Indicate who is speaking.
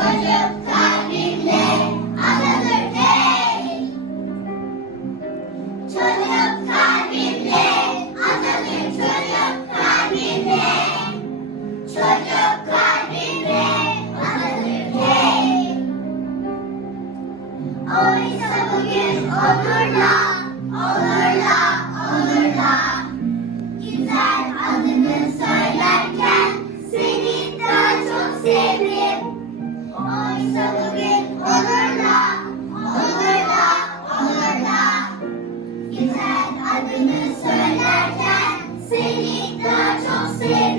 Speaker 1: Çocuk kalbimle Atatürk değil. Çocuk kalbimle Atatürk çocuk kalbimle. Çocuk kalbimle Atatürk. Oysa bugün onurla, onurla, onurla. Güzel adını söylerken seni daha çok seviyorum. Adını söylerken seni daha çok seviyorum.